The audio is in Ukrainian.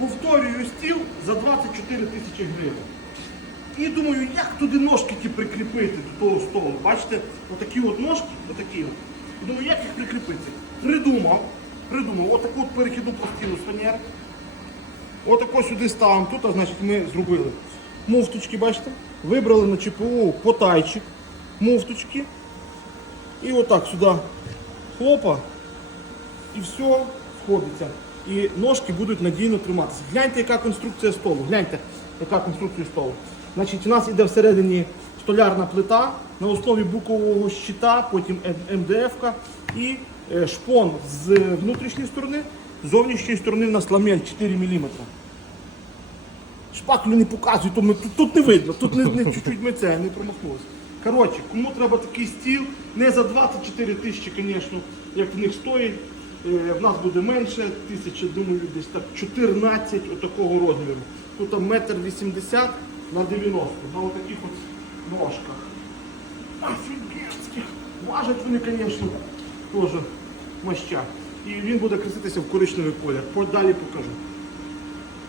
повторюю стіл за 24 тисячі гривень. І думаю, як туди ножки ті прикріпити до того столу. Бачите, отакі от ножки, отакі от. І думаю, як їх прикріпити? Придумав, придумав, отаку от перехідну пластину з фанери. Отако сюди ставимо. Тут, а, значить, ми зробили муфточки, бачите? Вибрали на ЧПУ потайчик, муфточки. І отак сюди хлопа. І все сходиться. І ножки будуть надійно триматися. Гляньте, яка конструкція столу. Гляньте, яка конструкція столу. Значить, у нас іде всередині столярна плита на основі букового щита, потім МДФ і е, шпон з внутрішньої сторони, з зовнішньої сторони в нас ламель 4 мм. Шпаклю не показуй, то ми, тут, тут не видно, тут не, не чуть-чуть ми це не промахнулися. Коротше, кому треба такий стіл, не за 24 тисячі, звісно, як в них стоїть. Е, в нас буде менше, тисяча, думаю, десь так 14 отакого розміру. Тут там метр 80 на 90, на отаких от ножках. Офігенських. Важать вони, звісно, теж моща. І він буде краситися в коричневий колір. Далі покажу.